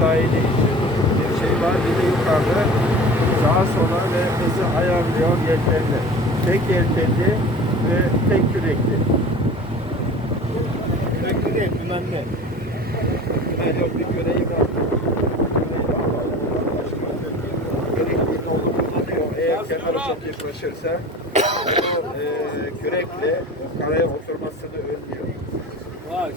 dahili bir şey var. Bir de yukarıda sağa sola ve hızı ayarlıyor yelkenli. Tek yelkenli ve tek kürekli. Kürekli değil, dümenli. Dümen yok, bir küreği var. Kürekli dolu kullanıyor. Eğer kenarı çok yaklaşırsa o e, kürekle karaya oturmasını önlüyor. Vay.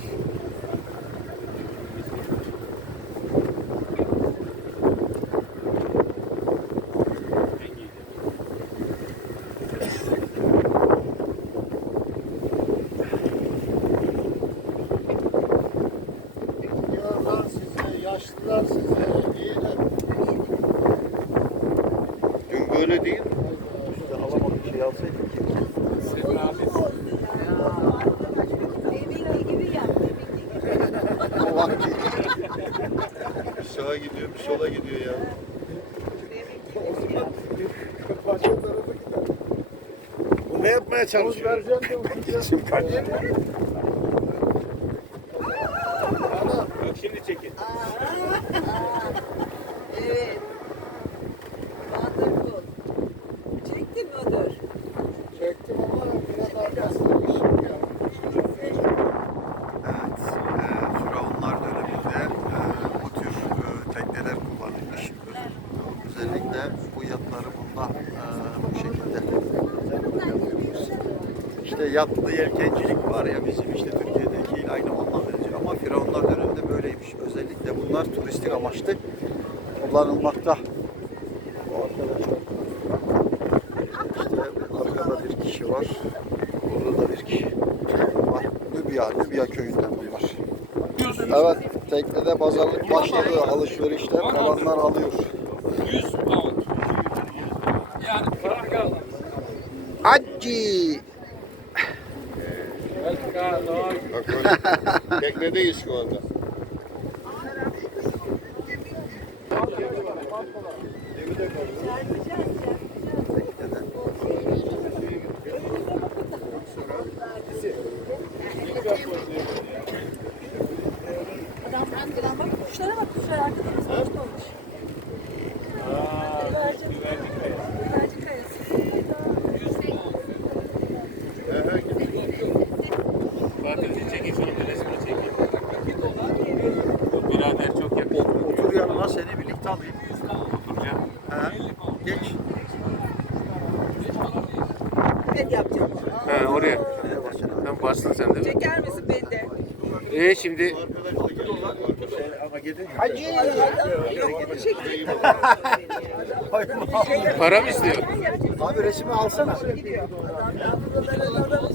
Yaşlılar size, iyiler. Dün böyle değil. İşte alamadık şey alsaydık. Senin abi. Deminki gibi yap, deminki gibi. O vakti. Bir sağa gidiyor, bir sola gidiyor ya. Başka tarafa gider. Ne yapmaya çalışıyor? vereceğim de uçacağım. Ana, Bak şimdi çekin. Evet. Wonderful. Çektin mi odur? çektim ama biraz arkasındaymışım ya. Evet, e, Firavunlar döneminde e, bu tür e, tekneler kullanılmış. Bu yatları bundan e, bu şekilde. İşte yatlı yelkencilik var ya bizim işte Türkiye'dekiyle aynı ondan benziyor. Ama Firavunlar döneminde böyleymiş. Özellikle bunlar turistik amaçlı kullanılmakta. İşte arkada bir kişi var. Burada da bir kişi var. Nübya, Nübya köyünden bunlar. Evet, teknede pazarlık başladı. Alışverişler kalanlar alıyor. 100 pound. Yani kaldı. Hacci! Bak böyle. Teknedeyiz şu anda. Adam bırak bak kuşlara bak kuşlar arkada hoş olmuş. Güvercin. Güvercin birlikte alayım. Oturacağım. He, geç. Evet yapacağım. He oraya. Sen bastın sen de. Çeker misin beni de? E şimdi Ama gidin. Yok bu şekilde. para mı istiyor? Abi resmi alsana. Adam, adam,